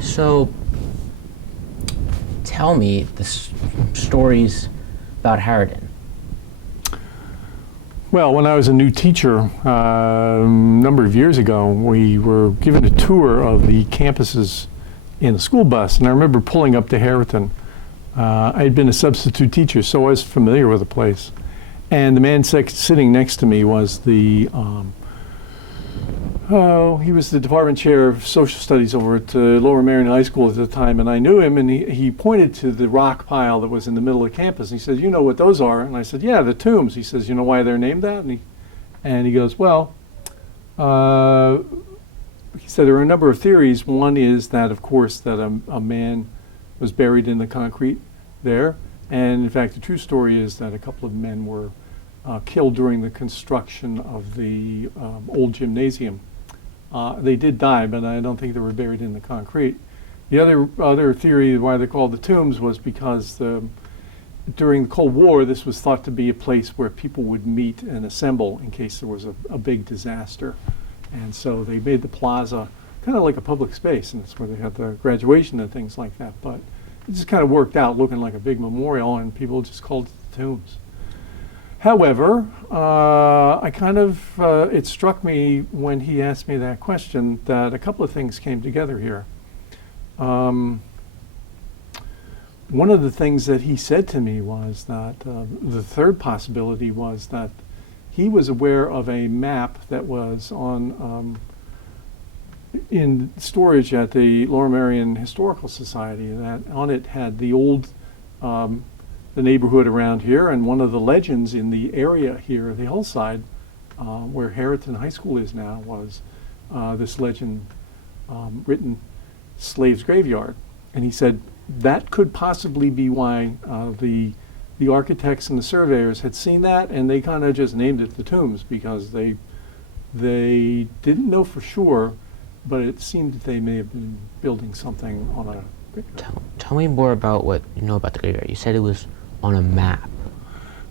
So, tell me the stories about Harriton. Well, when I was a new teacher a number of years ago, we were given a tour of the campuses in a school bus, and I remember pulling up to Harriton. I had been a substitute teacher, so I was familiar with the place. And the man sitting next to me was he was the department chair of social studies over at Lower Merion High School at the time, and I knew him, and he pointed to the rock pile that was in the middle of the campus. And he said, "You know what those are?" And I said, "Yeah, the tombs." He says, "You know why they're named that?" And he goes, "Well," he said, "there are a number of theories. One is that, of course, that a man was buried in the concrete there. And in fact, the true story is that a couple of men were killed during the construction of the old gymnasium. They did die, but I don't think they were buried in the concrete. The other theory why they're called the tombs was because during the Cold War, this was thought to be a place where people would meet and assemble in case there was a big disaster. And so they made the plaza kind of like a public space, and that's where they had the graduation and things like that. But it just kind of worked out looking like a big memorial, and people just called it the tombs. However, it struck me when he asked me that question that a couple of things came together here. One of the things that he said to me was that the third possibility was that he was aware of a map that was in storage at the Lower Merion Historical Society, that on it had the old the neighborhood around here, and one of the legends in the area here, the hillside, where Harriton High School is now, was this legend written, Slave's Graveyard. And he said that could possibly be why the architects and the surveyors had seen that, and they kind of just named it the tombs, because they didn't know for sure, but it seemed that they may have been building something on a graveyard. Tell me more about what you know about the graveyard. You said it was on a map.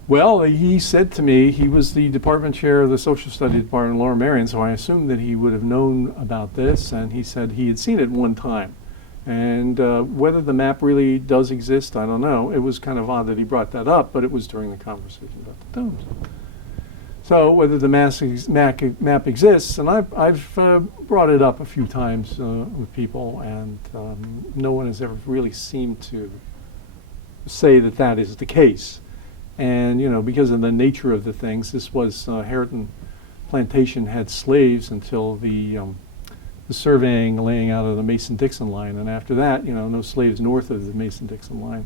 Well, he said to me, he was the department chair of the social studies department in Lower Merion, so I assumed that he would have known about this, and he said he had seen it one time. And whether the map really does exist, I don't know. It was kind of odd that he brought that up, but it was during the conversation about the tombs. So whether the map exists, and I've brought it up a few times with people, and no one has ever really seemed to say that that is the case. And because of the nature of the things, this was Harriton Plantation had slaves until the surveying, laying out of the Mason-Dixon line, and after that, no slaves north of the Mason-Dixon line.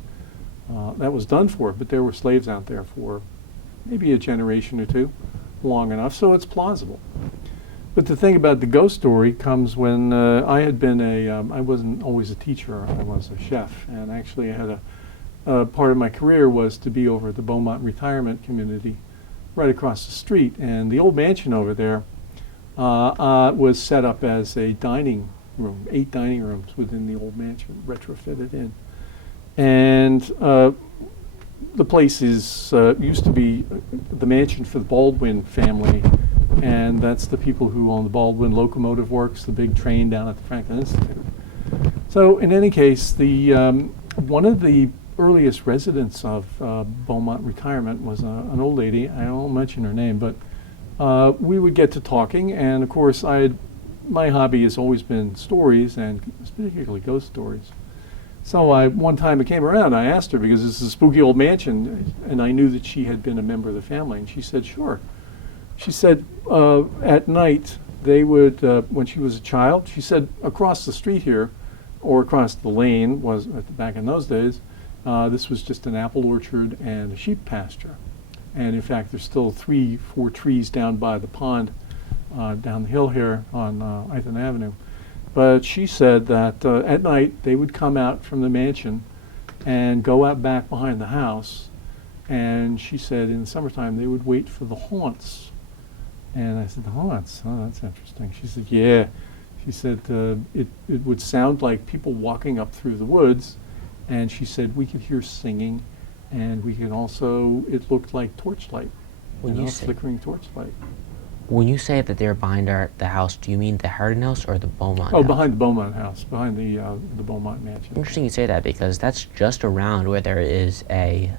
That was done for, but there were slaves out there for maybe a generation or two, long enough, so it's plausible. But the thing about the ghost story comes when I had been I wasn't always a teacher, I was a chef, and actually I had part of my career was to be over at the Beaumont Retirement Community right across the street, and the old mansion over there was set up as a dining room, 8 dining rooms within the old mansion, retrofitted in. And the place used to be the mansion for the Baldwin family, and that's the people who own the Baldwin Locomotive Works, the big train down at the Franklin Institute. So in any case, one of the earliest residents of Beaumont Retirement was an old lady. I won't mention her name, but we would get to talking, and of course my hobby has always been stories, and particularly ghost stories. So one time it came around, I asked her, because this is a spooky old mansion, and I knew that she had been a member of the family, and she said, sure. She said at night, they would, when she was a child, she said across the street here, or across the lane, was back in those days, this was just an apple orchard and a sheep pasture. And in fact, there's still 3-4 trees down by the pond, down the hill here on Eighton Avenue. But she said that at night they would come out from the mansion and go out back behind the house, and she said in the summertime they would wait for the haunts. And I said, the haunts? Oh, that's interesting. She said, yeah. She said it would sound like people walking up through the woods, and she said we could hear singing, and we could also, it looked like torchlight, flickering torchlight. When you say that they're behind the house, do you mean the Harriton house or the Beaumont Oh, house? behind the Beaumont house, behind the Beaumont mansion. Interesting you say that because that's just around where there is the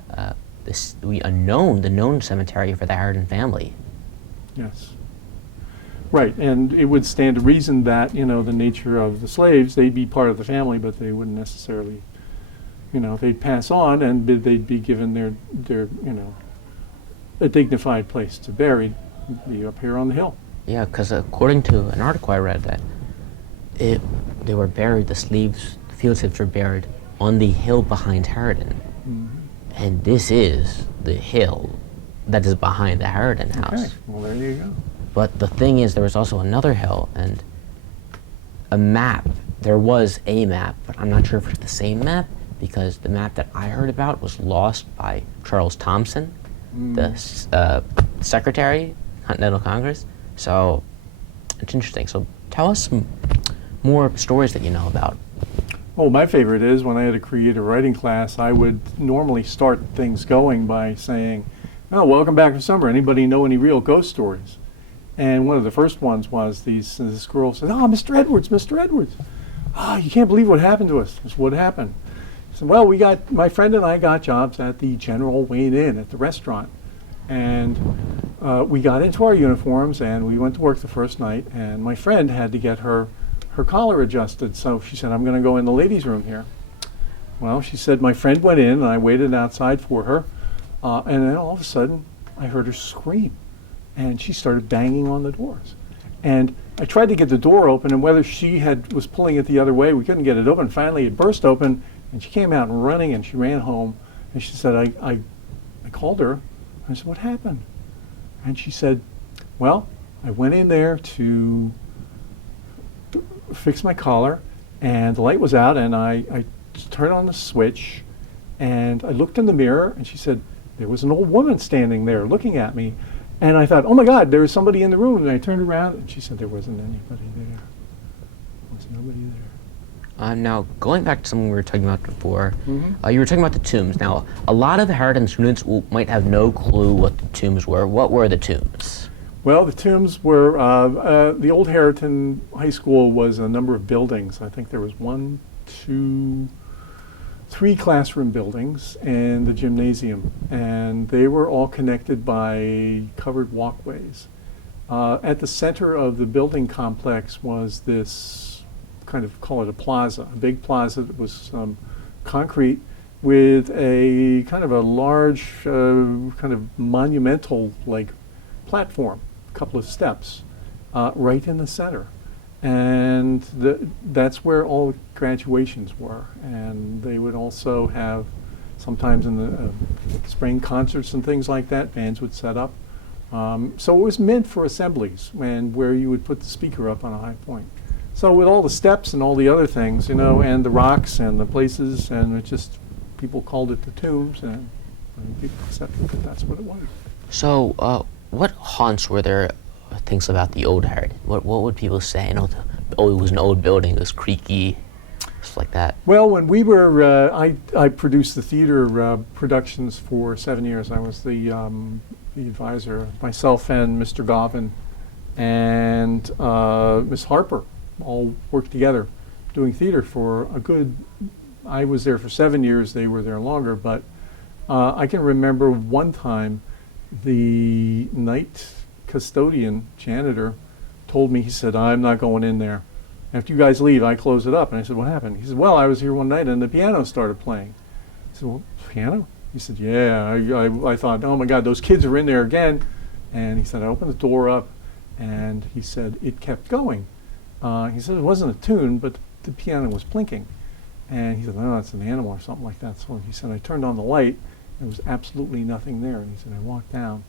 known cemetery for the Harriton family. Yes. Right, and it would stand to reason that, you know, the nature of the slaves, they'd be part of the family, but they wouldn't necessarily, you know, they'd pass on and they'd be given their, you know, a dignified place to bury, be up here on the hill. Yeah, because according to an article I read that they were buried, the field slaves were buried on the hill behind Harriton. Mm-hmm. And this is the hill that is behind the Harriton house. Okay, well, there you go. But the thing is, there was also another hill and a map. There was a map, but I'm not sure if it's the same map because the map that I heard about was lost by Charles Thompson, the Secretary, Continental Congress. So it's interesting. So tell us some more stories that you know about. Oh, my favorite is when I had to create a writing class, I would normally start things going by saying, oh, welcome back from summer. Anybody know any real ghost stories? And one of the first ones was this girl said, oh, Mr. Edwards, Mr. Edwards. Oh, you can't believe what happened to us. I said, what happened? I said, well, my friend and I got jobs at the General Wayne Inn at the restaurant. And we got into our uniforms and we went to work the first night, and my friend had to get her collar adjusted. So she said, I'm going to go in the ladies' room here. Well, she said, my friend went in and I waited outside for her. And then all of a sudden, I heard her scream. And she started banging on the doors. And I tried to get the door open, and whether she was pulling it the other way, we couldn't get it open. Finally, it burst open, and she came out running, and she ran home. And she said, I called her. I said, what happened? And she said, well, I went in there to fix my collar, and the light was out, and I turned on the switch, and I looked in the mirror, and she said, there was an old woman standing there looking at me. And I thought, oh my God, there was somebody in the room. And I turned around, and she said there wasn't anybody there. There was nobody there. Now, going back to something we were talking about before, Mm-hmm. You were talking about the tombs. Now, a lot of the Harriton students might have no clue what the tombs were. What were the tombs? Well, the tombs were, the old Harriton High School was a number of buildings. I think there was 1, 2, 3 classroom buildings and the gymnasium, and they were all connected by covered walkways. At the center of the building complex was this kind of, call it a plaza, a big plaza that was concrete with a kind of a large, kind of monumental like platform, a couple of steps, right in the center. And that's where all graduations were. And they would also have, sometimes in the spring concerts and things like that, bands would set up. So it was meant for assemblies, and where you would put the speaker up on a high point. So with all the steps and all the other things, you know, and the rocks and the places, and it just, people called it the tombs, and people accepted that that's what it was. So, what haunts were there? Things about the old Harriton. What would people say? You know, it was an old building. It was creaky, stuff like that. Well, when we were, I produced the theater productions for 7 years. I was the advisor. Myself and Mr. Goffin and Miss Harper all worked together doing theater for a good, I was there for 7 years. They were there longer, but I can remember one time the night custodian, janitor, told me, he said, I'm not going in there. After you guys leave, I close it up. And I said, what happened? He said, well, I was here one night and the piano started playing. I said, well, piano? He said, yeah. I thought, oh my God, those kids are in there again. And he said, I opened the door up, and he said, it kept going. He said, it wasn't a tune, but the piano was plinking. And he said, no, that's an animal or something like that. So he said, I turned on the light, and there was absolutely nothing there. And he said, I walked down,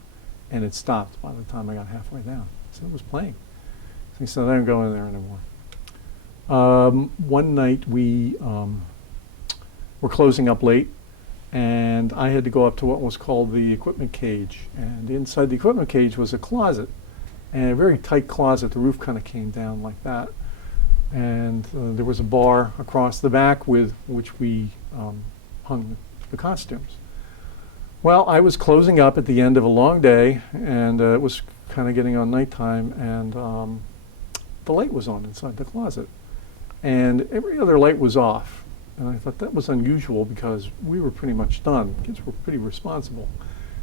and it stopped by the time I got halfway down. So it was playing. So he said, I don't go in there anymore. One night we were closing up late, and I had to go up to what was called the equipment cage. And inside the equipment cage was a closet, and a very tight closet. The roof kind of came down like that. And there was a bar across the back with which we hung the costumes. Well, I was closing up at the end of a long day, and it was kind of getting on nighttime, and the light was on inside the closet. And every other light was off. And I thought that was unusual because we were pretty much done. Kids were pretty responsible.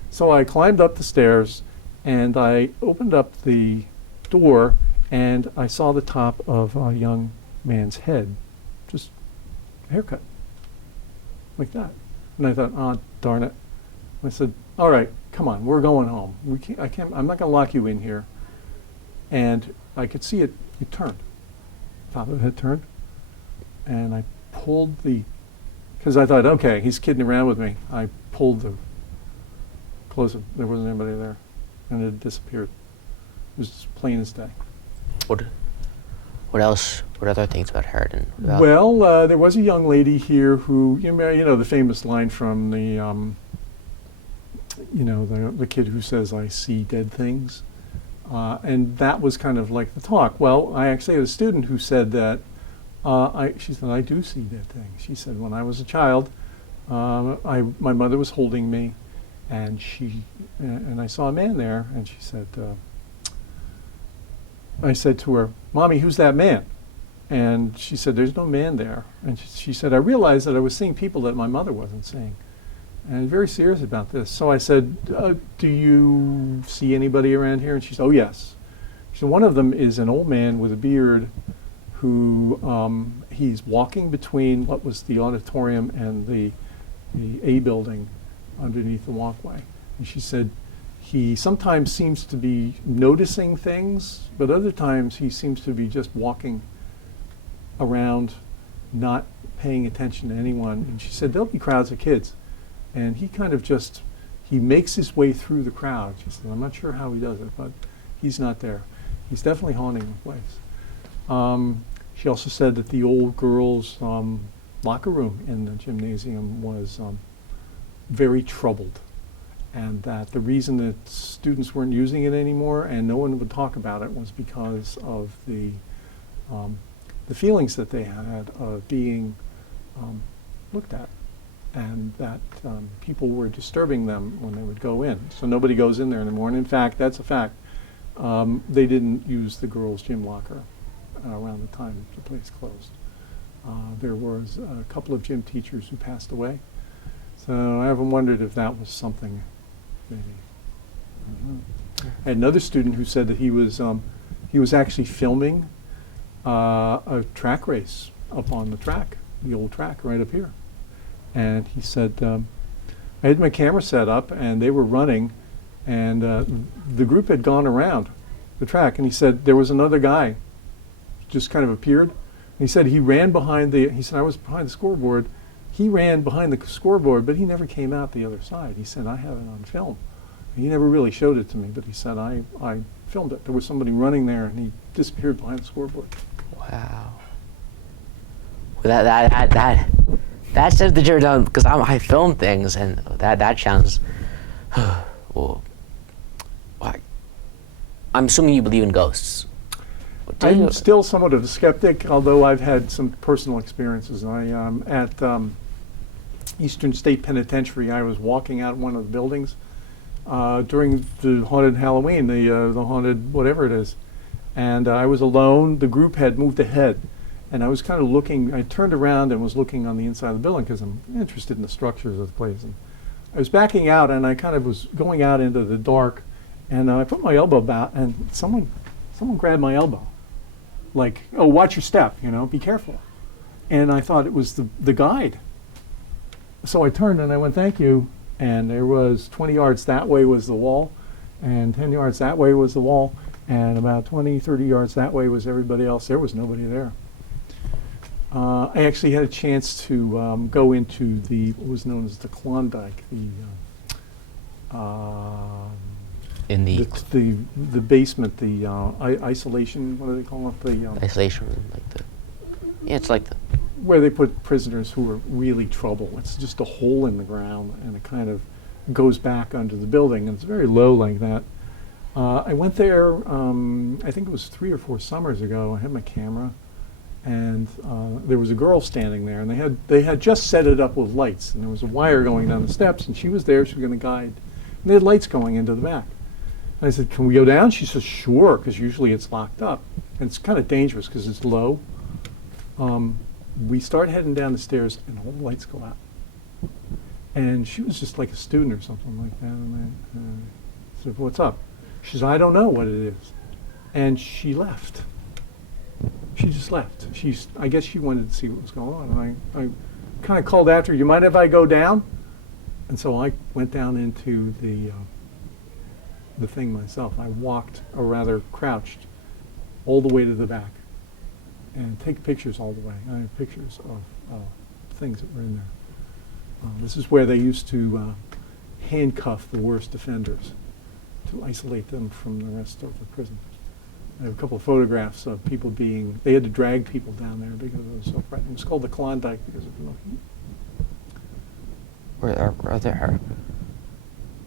So I climbed up the stairs and I opened up the door and I saw the top of a young man's head, just a haircut, like that. And I thought, oh, darn it. I said, all right, come on, we're going home. I'm not going to lock you in here. And I could see it turned. Top of it had turned. And I pulled because I thought, okay, he's kidding around with me. I pulled the clothes. There wasn't anybody there. And it disappeared. It was just plain as day. What else? What other things about Harriton? Well, there was a young lady here who, you know the famous line from the kid who says, "I see dead things," and that was kind of like the talk. Well, I actually had a student who said that. She said, "I do see dead things." She said, "When I was a child, my mother was holding me, and I saw a man there." And she said, I said to her, "Mommy, who's that man?" And she said, "There's no man there." And she said, "I realized that I was seeing people that my mother wasn't seeing." And I'm very serious about this. So I said, "Do you see anybody around here?" And she said, "Oh, yes." She said, "One of them is an old man with a beard who he's walking between what was the auditorium and the A building underneath the walkway." And she said, "He sometimes seems to be noticing things, but other times he seems to be just walking around, not paying attention to anyone." And she said, "There'll be crowds of kids. And he kind of he makes his way through the crowd." She said, "I'm not sure how he does it, but he's not there. He's definitely haunting the place." She also said that the old girls' locker room in the gymnasium was very troubled, and that the reason that students weren't using it anymore and no one would talk about it was because of the feelings that they had of being looked at, and that people were disturbing them when they would go in. So nobody goes in there anymore. And in fact, that's a fact. They didn't use the girls' gym locker around the time the place closed. There was a couple of gym teachers who passed away. So I haven't wondered if that was something, maybe. I had another student who said that he was actually filming a track race up on the track, the old track right up here. And he said, I had my camera set up and they were running, and the group had gone around the track, and he said there was another guy just kind of appeared. And he said he ran behind he said, I was behind the scoreboard. He ran behind the scoreboard, but he never came out the other side. He said, I have it on film. He never really showed it to me, but he said, I filmed it. There was somebody running there, and he disappeared behind the scoreboard. Wow. Well, that says that you're done, because I film things, and that sounds. Well, I'm assuming you believe in ghosts. I'm still somewhat of a skeptic, although I've had some personal experiences. At Eastern State Penitentiary, I was walking out one of the buildings during the haunted Halloween, the haunted whatever it is, and I was alone. The group had moved ahead, and I was kind of looking. I turned around and was looking on the inside of the building because I'm interested in the structures of the place. And I was backing out, and I kind of was going out into the dark, and I put my elbow back, and someone grabbed my elbow, like, "Oh, watch your step, be careful." And I thought it was the guide. So I turned and I went, "Thank you." And there was 20 yards that way was the wall, and 10 yards that way was the wall, and about 20, 30 yards that way was everybody else. There was nobody there. I actually had a chance to go into what was known as the Klondike, in the basement, the isolation. What do they call it? The isolation room, it's like the where they put prisoners who are really trouble. It's just a hole in the ground, and it kind of goes back under the building, and it's very low like that. I went there. I think it was 3 or 4 summers ago. I had my camera, and there was a girl standing there, and they had just set it up with lights, and there was a wire going down the steps, and she was there. She was going to guide, and they had lights going into the back. I said, can we go down? She said, sure, because usually it's locked up. And it's kind of dangerous because it's low. We start heading down the stairs and all the lights go out. And she was just like a student or something like that. And I said, what's up? She said, I don't know what it is. And she left. She just left. I guess she wanted to see what was going on. And I kind of called after her, you mind if I go down? And so I went down into the thing myself. I walked, or rather crouched, all the way to the back and take pictures all the way. I have pictures of things that were in there. This is where they used to handcuff the worst offenders to isolate them from the rest of the prison. I have a couple of photographs of people they had to drag people down there because it was so frightening. It was called the Klondike because of the Are there,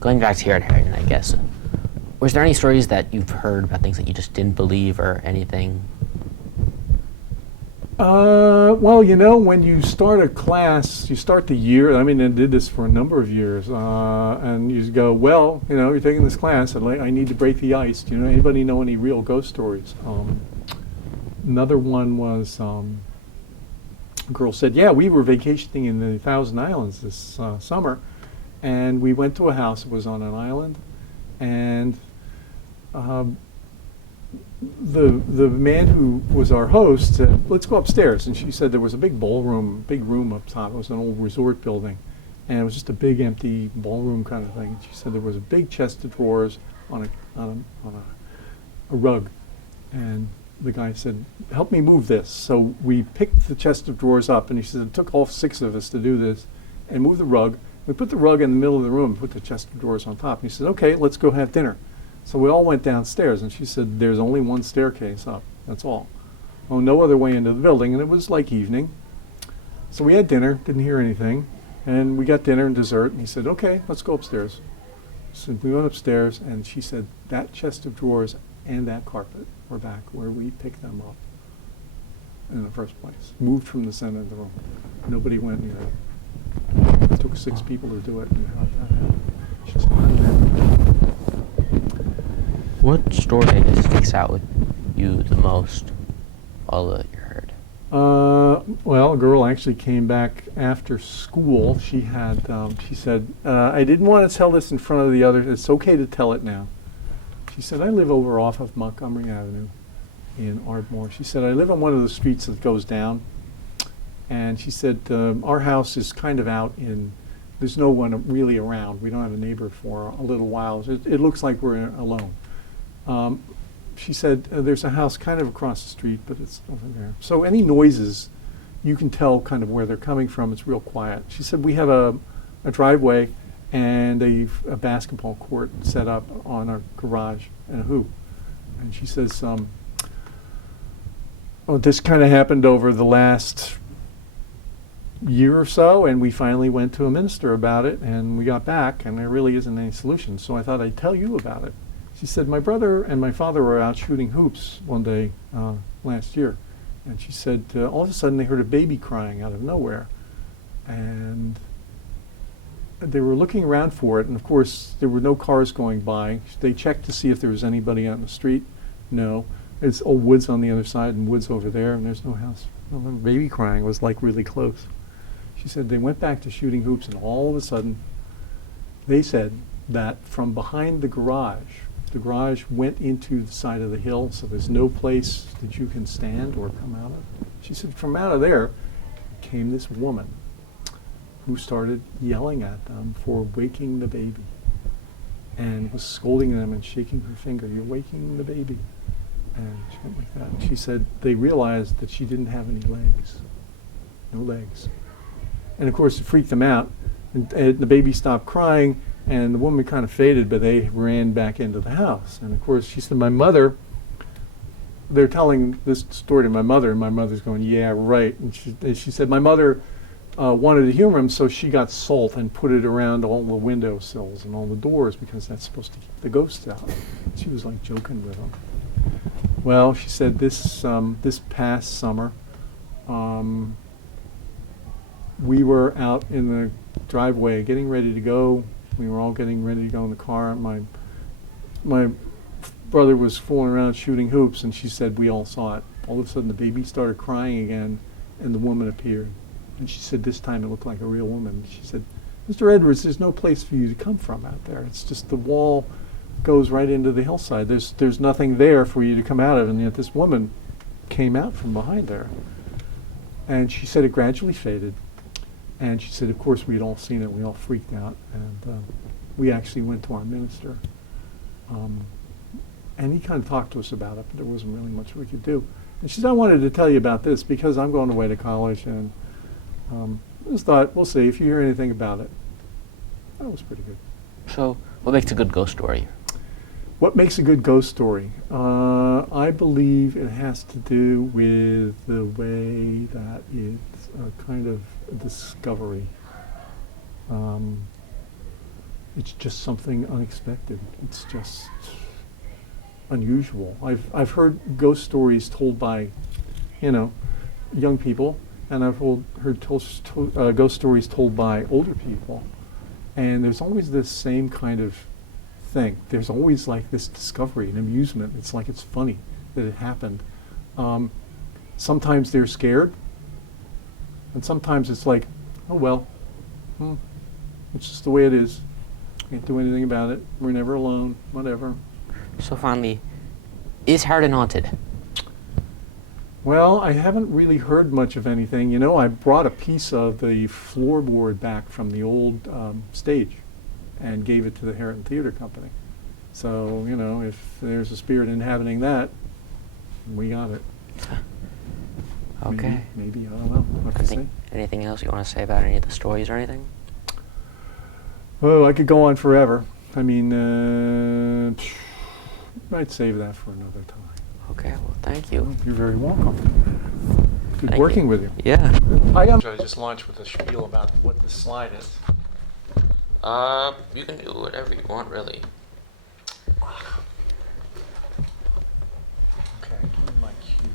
going back to here at Harriton, I guess, was there any stories that you've heard about things that you just didn't believe or anything? Well, when you start a class, you start the year, I did this for a number of years, and you go, well, you're taking this class, and I need to break the ice. Do anybody know any real ghost stories? Another one was, a girl said, yeah, we were vacationing in the Thousand Islands this summer, and we went to a house that was on an island, and the man who was our host said, let's go upstairs. And she said there was a big room up top. It was an old resort building. And it was just a big empty ballroom kind of thing. And she said there was a big chest of drawers on a rug. And the guy said, help me move this. So we picked the chest of drawers up. And he said, it took all 6 of us to do this and move the rug. We put the rug in the middle of the room and put the chest of drawers on top. And he said, okay, let's go have dinner. So we all went downstairs, and she said, there's only one staircase up, that's all. Oh, no other way into the building, and it was like evening. So we had dinner, didn't hear anything, and we got dinner and dessert, and he said, okay, let's go upstairs. So we went upstairs, and she said, that chest of drawers and that carpet were back where we picked them up in the first place. Moved from the center of the room. Nobody went near it. It took 6 people to do it. She said, what story sticks out with you the most, all that you heard? Well, a girl actually came back after school. She said, I didn't want to tell this in front of the others. It's okay to tell it now. She said, I live over off of Montgomery Avenue in Ardmore. She said, I live on one of the streets that goes down. And she said, our house is kind of out there's no one really around. We don't have a neighbor for a little while. It looks like we're alone. She said, there's a house kind of across the street, but it's over there. So any noises, you can tell kind of where they're coming from. It's real quiet. She said, we have a driveway and a basketball court set up on our garage and a hoop. And she says, this kind of happened over the last year or so, and we finally went to a minister about it, and we got back, and there really isn't any solution. So I thought I'd tell you about it. She said, my brother and my father were out shooting hoops one day last year. And she said, all of a sudden they heard a baby crying out of nowhere. And they were looking around for it, and of course there were no cars going by. They checked to see if there was anybody out in the street. No. It's old woods on the other side and woods over there, and there's no house. No, the baby crying was like really close. She said they went back to shooting hoops, and all of a sudden they said that from behind the garage went into the side of the hill, so there's no place that you can stand or come out of. She said from out of there came this woman who started yelling at them for waking the baby and was scolding them and shaking her finger, you're waking the baby. And she went like that. And she said they realized that she didn't have any legs, no legs. And of course it freaked them out, and the baby stopped crying, and the woman kind of faded, but they ran back into the house. And of course, she said, my mother, they're telling this story to my mother, and my mother's going, yeah, right. And she said, my mother wanted to humor him, so she got salt and put it around all the windowsills and all the doors, because that's supposed to keep the ghosts out. She was like joking with him. Well, she said this past summer, we were out in the driveway getting ready to go. We were all getting ready to go in the car. My my brother was fooling around shooting hoops, and she said we all saw it. All of a sudden, the baby started crying again, and the woman appeared. And she said this time it looked like a real woman. She said, "Mr. Edwards, there's no place for you to come from out there. It's just the wall goes right into the hillside. There's nothing there for you to come out of." And yet this woman came out from behind there. And she said it gradually faded. And she said, of course, we had all seen it. We all freaked out. And we actually went to our minister. And he kind of talked to us about it, but there wasn't really much we could do. And she said, I wanted to tell you about this because I'm going away to college. And I just thought, we'll see if you hear anything about it. That was pretty good. So, what makes a good ghost story? What makes a good ghost story? I believe it has to do with the way that it's a kind of a discovery. It's just something unexpected. It's just unusual. I've heard ghost stories told by, young people, and I've heard ghost stories told by older people, and there's always this same kind of thing. There's always like this discovery and amusement. It's like it's funny that it happened. Sometimes they're scared, and sometimes it's like, oh well, it's just the way it is. Can't do anything about it. We're never alone. Whatever. So finally, is Harriton haunted? Well, I haven't really heard much of anything. I brought a piece of the floorboard back from the old stage and gave it to the Harriton Theater Company. So, if there's a spirit inhabiting that, we got it. Okay. Maybe I don't know what to say. Anything else you want to say about any of the stories or anything? Oh, I could go on forever. I mean, I'd save that for another time. Okay, well, thank you. You're very welcome. Good Thank working you. with you. Yeah. I just launched with a spiel about what this slide is. You can do whatever you want, really. Okay, give me my cue.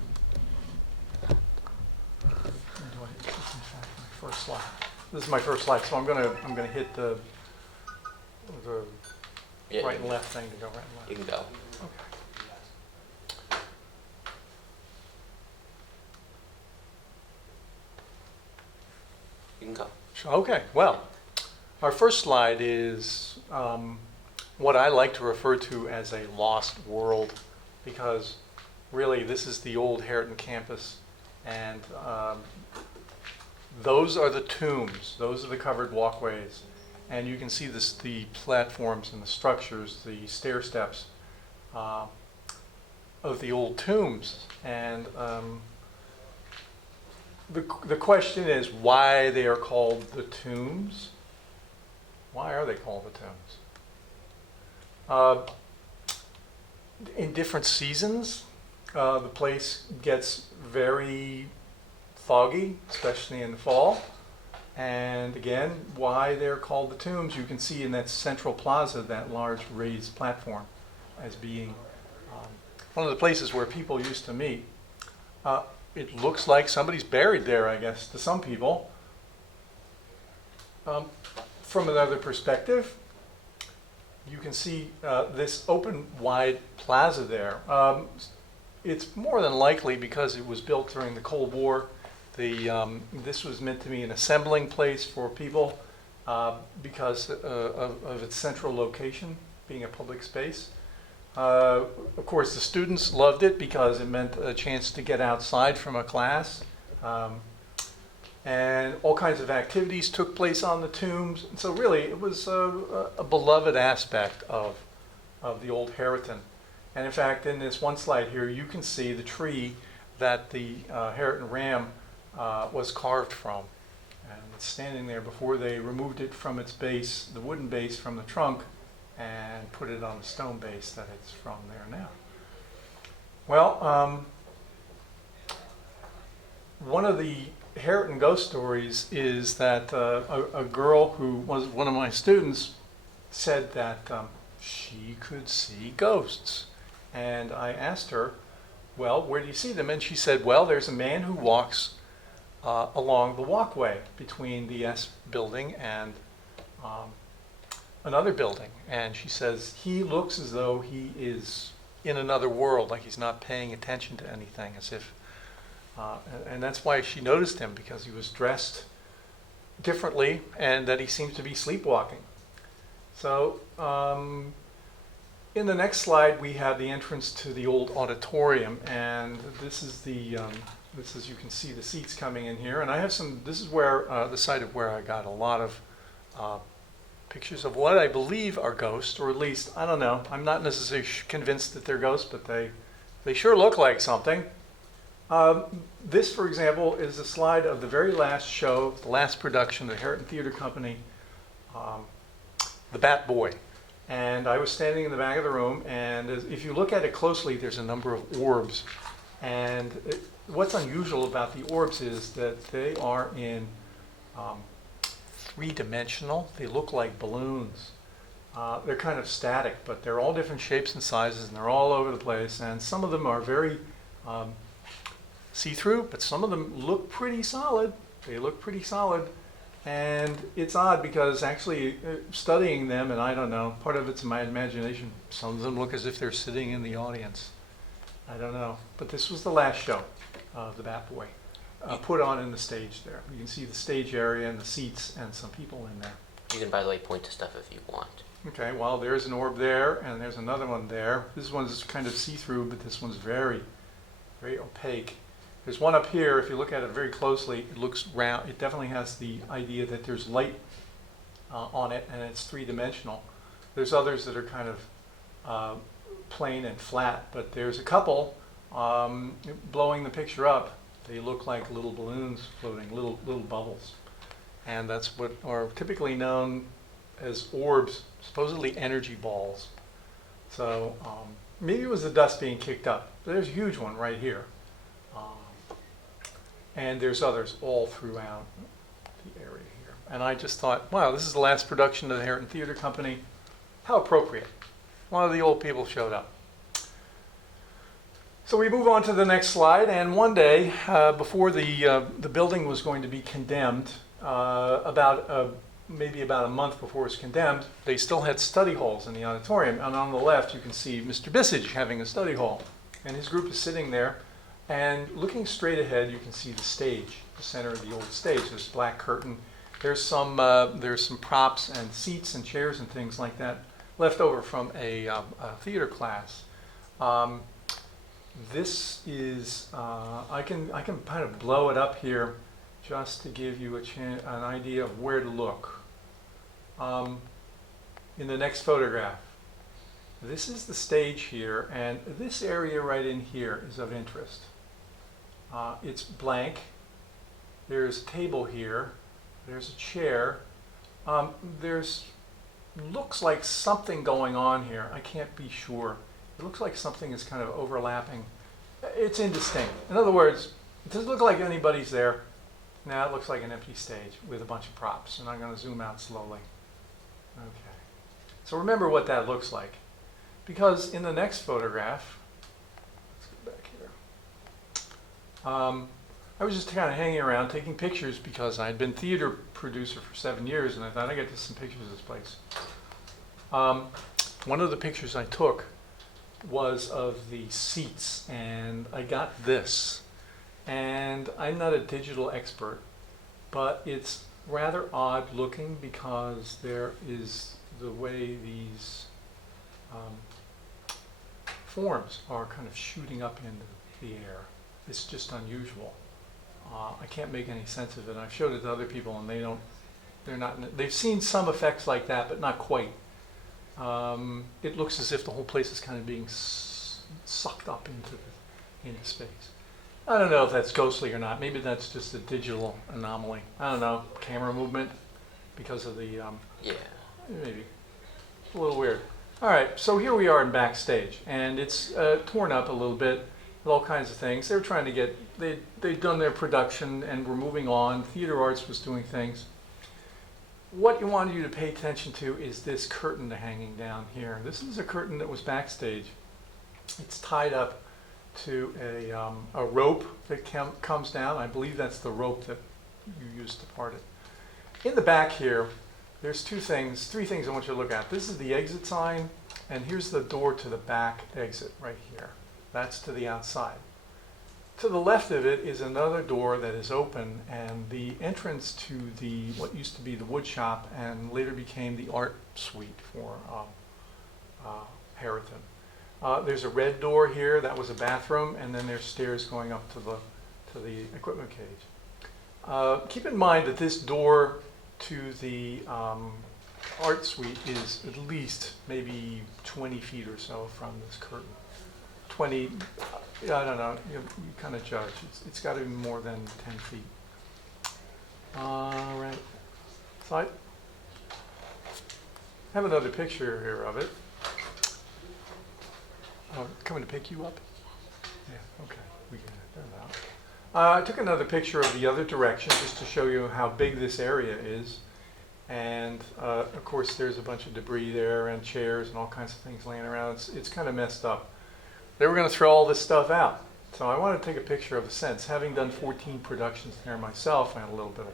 This is in fact my first slide. This is my first slide, so I'm gonna hit the right and left thing to go right and left. You can go. Okay. You can go. Okay, well, our first slide is what I like to refer to as a lost world, because really this is the old Harriton campus, and those are the tombs, those are the covered walkways, and you can see the platforms and the structures, the stair steps of the old tombs. And the question is why they are called the tombs. Why are they called the tombs? In different seasons, the place gets very foggy, especially in the fall. And again, why they're called the tombs, you can see in that central plaza, that large raised platform, as being one of the places where people used to meet. It looks like somebody's buried there, I guess, to some people. From another perspective, you can see this open, wide plaza there. It's more than likely because it was built during the Cold War. This was meant to be an assembling place for people because of its central location, being a public space. Of course, the students loved it because it meant a chance to get outside from a class. And all kinds of activities took place on the tombs. And so really, it was a beloved aspect of the old Harriton. And in fact, in this one slide here, you can see the tree that the Harriton ram was carved from. And it's standing there before they removed it from its base, the wooden base from the trunk, and put it on the stone base that it's from there now. Well, one of the Harriton ghost stories is that a girl who was one of my students said that she could see ghosts. And I asked her, well, where do you see them? And she said, well, there's a man who walks along the walkway between the S building and another building, and she says he looks as though he is in another world, like he's not paying attention to anything, as if, and that's why she noticed him, because he was dressed differently and that he seems to be sleepwalking. So in the next slide we have the entrance to the Old Auditorium, and this is the this is, you can see the seats coming in here, and I have some, this is where the site of where I got a lot of pictures of what I believe are ghosts, or at least, I don't know, I'm not necessarily convinced that they're ghosts, but they sure look like something. This, for example, is a slide of the very last show, the last production of the Harriton Theater Company, The Bat Boy. And I was standing in the back of the room, and if you look at it closely, there's a number of orbs. And what's unusual about the orbs is that they are in three-dimensional. They look like balloons. They're kind of static, but they're all different shapes and sizes, and they're all over the place. And some of them are very see-through, but some of them look pretty solid. They look pretty solid. And it's odd because actually studying them, and I don't know, part of it's my imagination. Some of them look as if they're sitting in the audience. I don't know. But this was the last show of The Bat Boy, put on in the stage there. You can see the stage area and the seats and some people in there. You can, by the way, point to stuff if you want. Okay, well, there's an orb there, and there's another one there. This one's kind of see-through, but this one's very, very opaque. There's one up here. If you look at it very closely, it looks round. It definitely has the idea that there's light on it, and it's three-dimensional. There's others that are kind of plain and flat, but there's a couple blowing the picture up. They look like little balloons floating, little bubbles. And that's what are typically known as orbs, supposedly energy balls. So maybe it was the dust being kicked up. There's a huge one right here. And there's others all throughout the area here. And I just thought, wow, this is the last production of the Harriton Theater Company. How appropriate. One of the old people showed up. So we move on to the next slide, and one day, before the building was going to be condemned, maybe about a month before it was condemned, they still had study halls in the auditorium. And on the left, you can see Mr. Bissage having a study hall. And his group is sitting there, and looking straight ahead, you can see the stage, the center of the old stage. There's a black curtain. There's some props and seats and chairs and things like that left over from a theater class. This is, I can kind of blow it up here just to give you an idea of where to look. In the next photograph, this is the stage here, and this area right in here is of interest. It's blank. There's a table here. There's a chair. There's looks like something going on here. I can't be sure. It looks like something is kind of overlapping. It's indistinct. In other words, it doesn't look like anybody's there. Now it looks like an empty stage with a bunch of props, and I'm going to zoom out slowly. Okay. So remember what that looks like, because in the next photograph, let's go back here. I was just kind of hanging around taking pictures because I had been theater producer for 7 years, and I thought I'd get some pictures of this place. One of the pictures I took was of the seats, and I got this. And I'm not a digital expert, but it's rather odd looking because there is the way these forms are kind of shooting up into the air. It's just unusual. I can't make any sense of it. I've showed it to other people, and they've seen some effects like that, but not quite. It looks as if the whole place is kind of being sucked up into space. I don't know if that's ghostly or not. Maybe that's just a digital anomaly. I don't know. Camera movement because of the Yeah. maybe a little weird. All right, so here we are in backstage, and it's torn up a little bit with all kinds of things. They were trying to get they'd done their production and were moving on. Theater Arts was doing things. What you wanted you to pay attention to is this curtain hanging down here. This is a curtain that was backstage. It's tied up to a rope that comes down. I believe that's the rope that you use to part it. In the back here, there's three things I want you to look at. This is the exit sign, and here's the door to the back exit right here. That's to the outside. To the left of it is another door that is open, and the entrance to the what used to be the wood shop and later became the art suite for Harriton. There's a red door here, that was a bathroom, and then there's stairs going up to the equipment cage. Keep in mind that this door to the art suite is at least maybe 20 feet or so from this curtain. 20, I don't know, you kind of judge. It's got to be more than 10 feet. All right, so I have another picture here of it. Oh, coming to pick you up? Yeah, okay, we can get that out. I took another picture of the other direction just to show you how big this area is. And of course there's a bunch of debris there and chairs and all kinds of things laying around. It's kind of messed up. They were going to throw all this stuff out. So I wanted to take a picture of the sense. Having done 14 productions there myself, I had a little bit of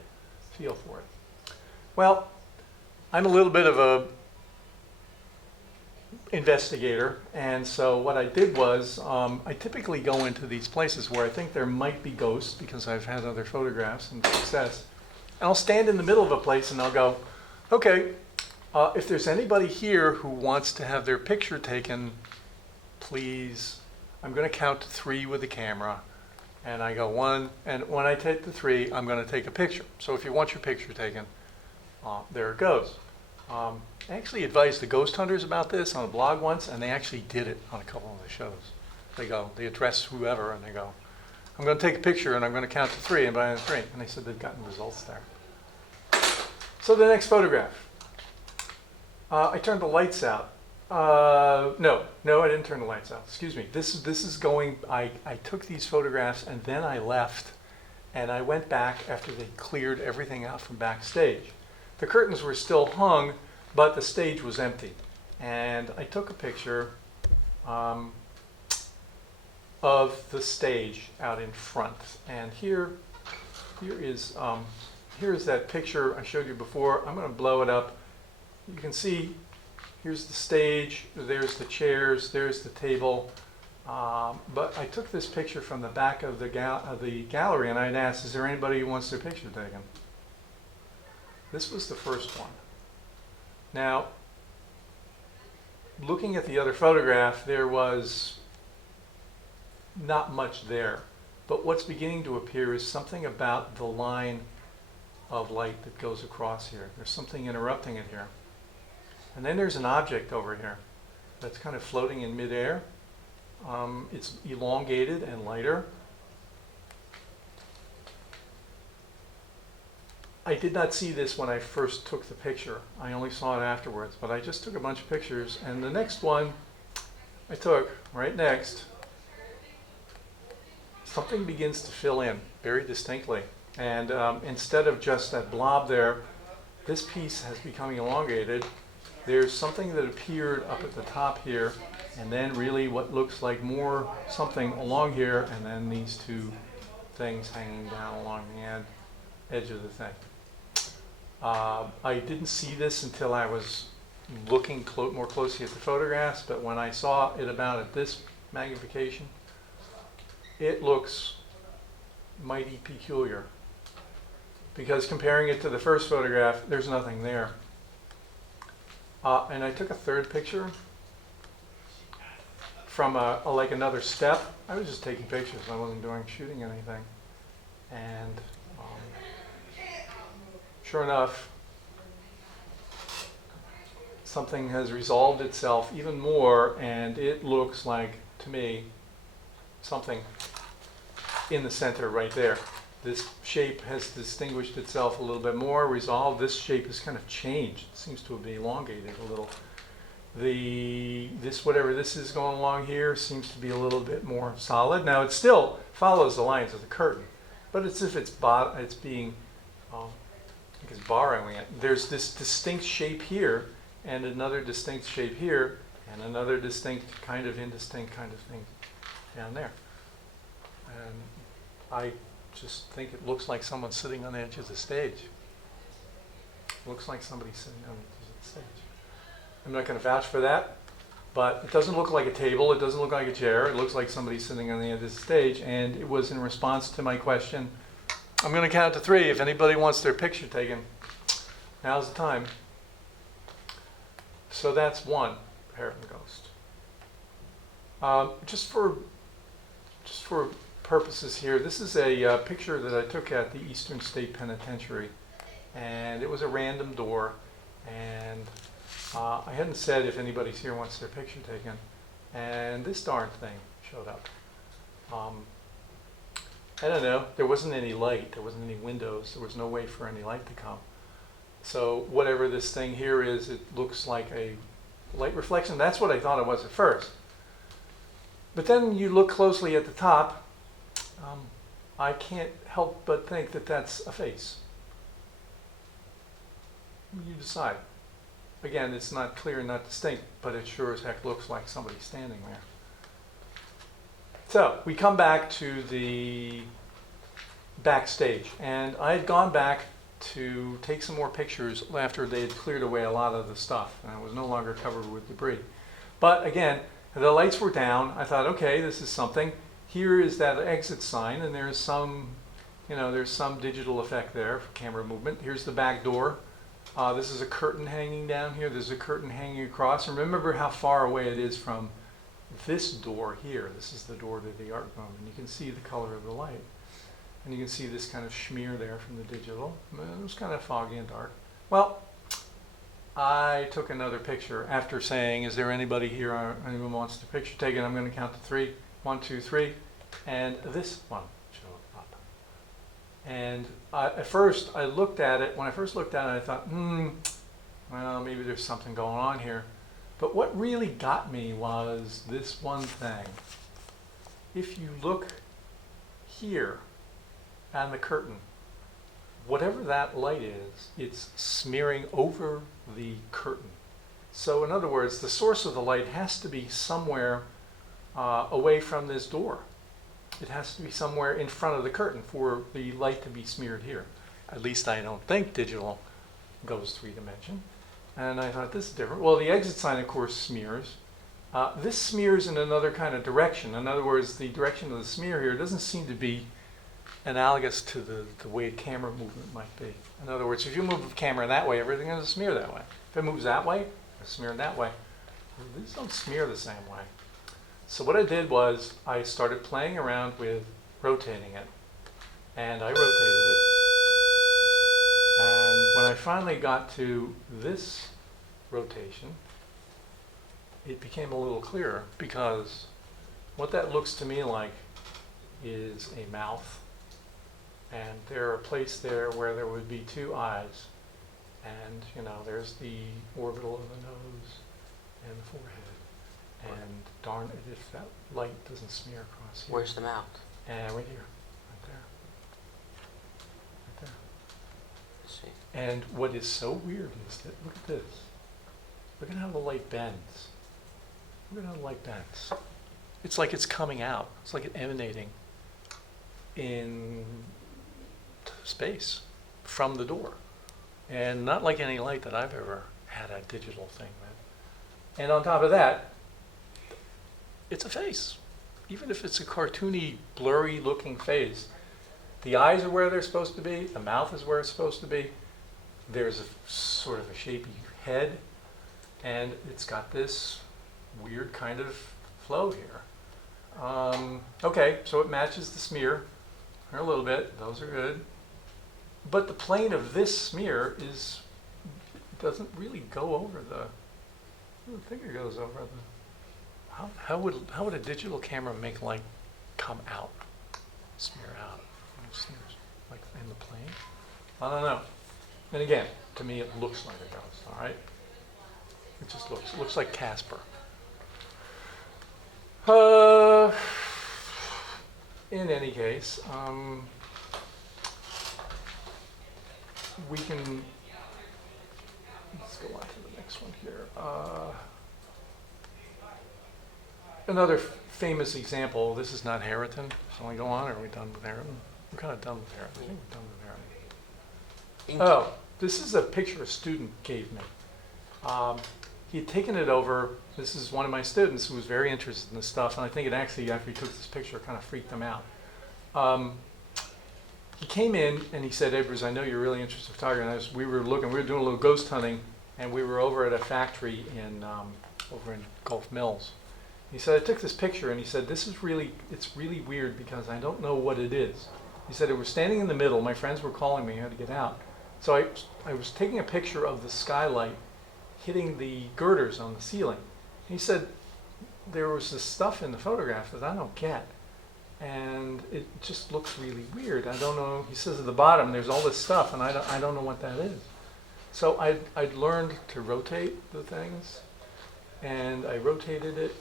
feel for it. Well, I'm a little bit of a investigator, and so what I did was I typically go into these places where I think there might be ghosts because I've had other photographs and success, and I'll stand in the middle of a place and I'll go, okay, if there's anybody here who wants to have their picture taken, please, I'm going to count to 3 with the camera, and I go 1, and when I take the 3, I'm going to take a picture. So if you want your picture taken, there it goes. I actually advised the ghost hunters about this on a blog once, and they actually did it on a couple of the shows. They address whoever, and they go, I'm going to take a picture, and I'm going to count to 3, and by the 3, and they said they've gotten results there. So the next photograph. I turned the lights out. No, I didn't turn the lights out. Excuse me. This is going. I took these photographs, and then I left, and I went back after they cleared everything out from backstage. The curtains were still hung, but the stage was empty. And I took a picture of the stage out in front. And here is that picture I showed you before. I'm going to blow it up. You can see here's the stage, there's the chairs, there's the table. But I took this picture from the back of the gallery, and I'd asked, is there anybody who wants their picture taken? This was the first one. Now, looking at the other photograph, there was not much there. But what's beginning to appear is something about the line of light that goes across here. There's something interrupting it here. And then there's an object over here that's kind of floating in midair. It's elongated and lighter. I did not see this when I first took the picture. I only saw it afterwards, but I just took a bunch of pictures, and the next one I took right next, something begins to fill in very distinctly. And instead of just that blob there, this piece has become elongated. There's something that appeared up at the top here, and then really what looks like more something along here, and then these two things hanging down along the edge of the thing. I didn't see this until I was looking more closely at the photographs, but when I saw it about at this magnification, it looks mighty peculiar. Because comparing it to the first photograph, there's nothing there. And I took a third picture from like another step. I was just taking pictures. I wasn't shooting anything. And sure enough, something has resolved itself even more, and it looks like, to me, something in the center right there. This shape has distinguished itself a little bit more, resolved. This shape has kind of changed. It seems to have been elongated a little. Whatever this is going along here seems to be a little bit more solid. Now it still follows the lines of the curtain, but it's as if it's being, it's borrowing it. There's this distinct shape here, and another distinct shape here, and another distinct kind of indistinct kind of thing down there. And I just think it looks like someone sitting on the edge of the stage. Looks like somebody's sitting on the stage. I'm not going to vouch for that, but it doesn't look like a table. It doesn't look like a chair. It looks like somebody sitting on the end of the stage, and it was in response to my question. I'm going to count to 3. If anybody wants their picture taken, now's the time. So that's one Harriton ghost. Just for purposes here, this is a picture that I took at the Eastern State Penitentiary, and it was a random door, and I hadn't said if anybody's here wants their picture taken, and this darn thing showed up. I don't know, there wasn't any light, there wasn't any windows, there was no way for any light to come. So whatever this thing here is, it looks like a light reflection. That's what I thought it was at first. But then you look closely at the top, I can't help but think that that's a face. You decide. Again, it's not clear, not distinct, but it sure as heck looks like somebody standing there. So we come back to the backstage, and I had gone back to take some more pictures after they had cleared away a lot of the stuff, and I was no longer covered with debris. But again, the lights were down. I thought, okay, this is something. Here is that exit sign, and there's some, there's some digital effect there for camera movement. Here's the back door. This is a curtain hanging down here. There's a curtain hanging across. And remember how far away it is from this door here. This is the door to the art room, and you can see the color of the light. And you can see this kind of schmear there from the digital. It was kind of foggy and dark. Well, I took another picture after saying, is there anybody here, anyone wants the picture taken? I'm going to count to 3. 1, 2, 3. And this one showed up. And at first, I looked at it. When I first looked at it, I thought, well, maybe there's something going on here. But what really got me was this one thing. If you look here on the curtain, whatever that light is, it's smearing over the curtain. So in other words, the source of the light has to be somewhere away from this door. It has to be somewhere in front of the curtain for the light to be smeared here. At least I don't think digital goes 3-dimension. And I thought, this is different. Well, the exit sign, of course, smears. This smears in another kind of direction. In other words, the direction of the smear here doesn't seem to be analogous to the way camera movement might be. In other words, if you move the camera that way, everything is smear that way. If it moves that way, it's smeared that way. These don't smear the same way. So what I did was I started playing around with rotating it. And I rotated it. And when I finally got to this rotation, it became a little clearer, because what that looks to me like is a mouth. And there are places there where there would be 2 eyes. And, there's the orbital of the nose and the forehead. And darn it if that light doesn't smear across here. Where's the mouth? And right here. Right there. Right there. Let's see. And what is so weird is that, look at this. Look at how the light bends. Look at how the light bends. It's like it's coming out. It's like it's emanating in space from the door. And not like any light that I've ever had a digital thing with. And on top of that, it's a face. Even if it's a cartoony, blurry looking face, the eyes are where they're supposed to be, the mouth is where it's supposed to be, there's a sort of a shapy head, and it's got this weird kind of flow here. Okay, so it matches the smear a little bit, those are good. But the plane of this smear doesn't really go over the finger goes over the, how would a digital camera make light come out, smear out, smears, like in the plane? I don't know. And again, to me it looks like a ghost, all right? It just looks like Casper. In any case, we can, let's go on to the next one here. Another famous example, this is not Harriton. Shall we go on, or are we done with Harriton? We're kind of done with Harriton. I think we're done with Harriton. Oh, This is a picture a student gave me. He had taken it over. This is one of my students who was very interested in this stuff, and I think it actually, after he took this picture, kind of freaked him out. He came in and he said, "Abers, I know you're really interested in photography." And we were doing a little ghost hunting, and we were over at a factory over in Gulf Mills. He said, "I took this picture," and he said, it's really weird because I don't know what it is." He said, "It was standing in the middle. My friends were calling me. I had to get out. So I was taking a picture of the skylight hitting the girders on the ceiling." He said, "There was this stuff in the photograph that I don't get. And it just looks really weird. I don't know." He says at the bottom, there's all this stuff, and I don't know what that is. So I'd learned to rotate the things, and I rotated it,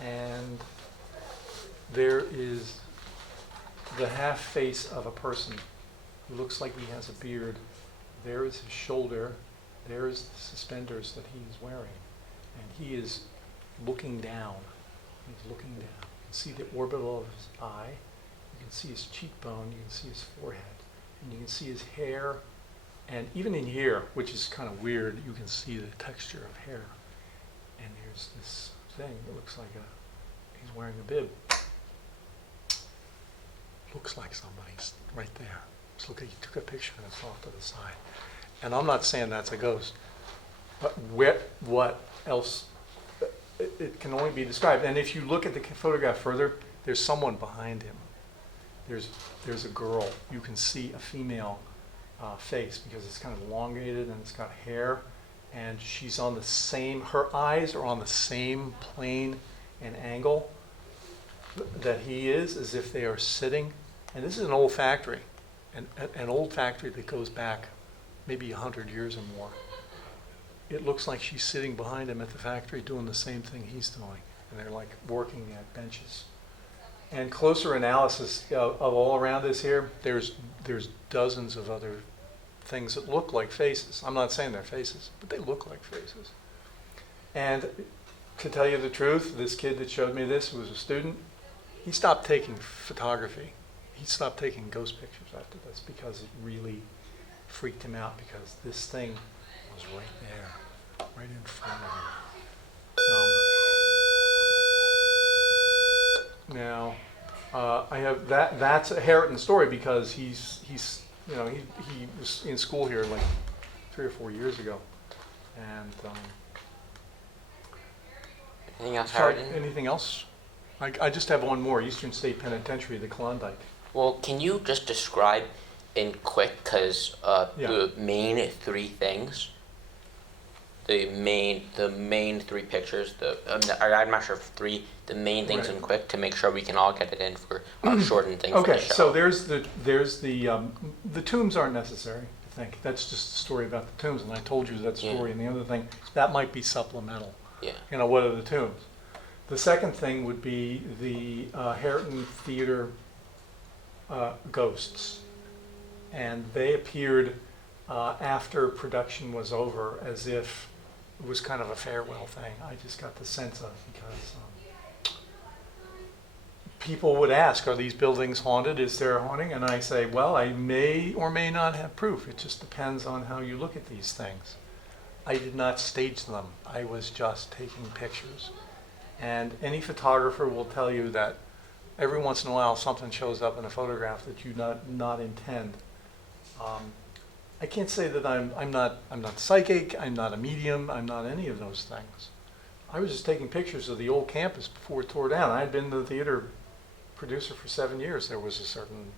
and there is the half face of a person who looks like he has a beard. There is his shoulder. There is the suspenders that he is wearing, and he is looking down. He's looking down. You can see the orbital of his eye. You can see his cheekbone. You can see his forehead, and you can see his hair. And even in here, which is kind of weird, you can see the texture of hair. And there's this thing that looks like he's wearing a bib. Looks like somebody's right there. Just look at, you took a picture and it's off to the side. And I'm not saying that's a ghost, but what else? It can only be described. And if you look at the photograph further, there's someone behind him. There's a girl. You can see a female face because it's kind of elongated and it's got hair, and she's on the same, her eyes are on the same plane and angle that he is, as if they are sitting. And this is an old factory, an old factory that goes back maybe 100 years or more. It looks like she's sitting behind him at the factory doing the same thing he's doing, and they're like working at benches. And closer analysis of all around this here, there's dozens of other things that look like faces. I'm not saying they're faces, but they look like faces. And to tell you the truth, this kid that showed me this was a student. He stopped taking photography. He stopped taking ghost pictures after this because it really freaked him out, because this thing was right there, right in front of him. Now, I have that's a Harriton story because he's he was in school here like 3 or 4 years ago, and Anything else, sorry, Harriton? anything else? I just have one more. Eastern State Penitentiary, the Klondike. Well, can you just describe in quick, because the main 3 things, the main 3 pictures, I'm not sure if 3, the main things Right. in quick, to make sure we can all get it in for shortened thing for Okay, the show. so there's the tombs aren't necessary, I think. That's just a story about the tombs, and I told you that story. And the other thing, that might be supplemental. Yeah. What are the tombs? The second thing would be the Harriton Theater ghosts. And they appeared after production was over, as if it was kind of a farewell thing. I just got the sense of, because people would ask, are these buildings haunted? Is there a haunting? And I say, well, I may or may not have proof. It just depends on how you look at these things. I did not stage them. I was just taking pictures. And any photographer will tell you that every once in a while something shows up in a photograph that you not intend. I can't say that I'm not psychic, I'm not a medium, I'm not any of those things. I was just taking pictures of the old campus before it tore down. I had been the theater producer for 7 years. There was a certain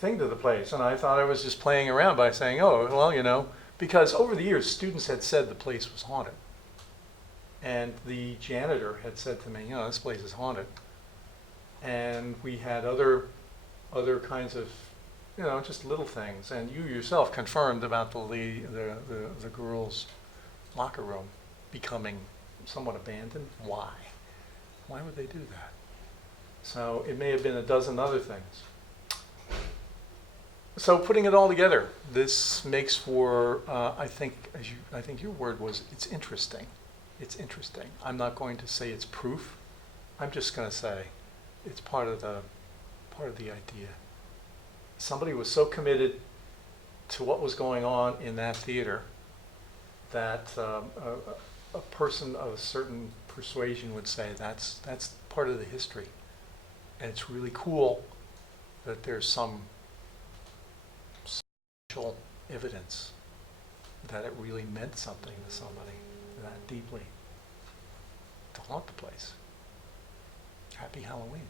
thing to the place, and I thought I was just playing around by saying, oh, well, because over the years students had said the place was haunted. And the janitor had said to me, this place is haunted. And we had other kinds of, just little things. And you yourself confirmed about the girls' locker room becoming somewhat abandoned. Why? Why would they do that? So it may have been a dozen other things. So putting it all together, this makes for, I think your word was, it's interesting. It's interesting. I'm not going to say it's proof. I'm just going to say it's part of the idea. Somebody was so committed to what was going on in that theater that a person of a certain persuasion would say that's part of the history. And it's really cool that there's some special evidence that it really meant something to somebody that deeply to haunt the place. Happy Halloween.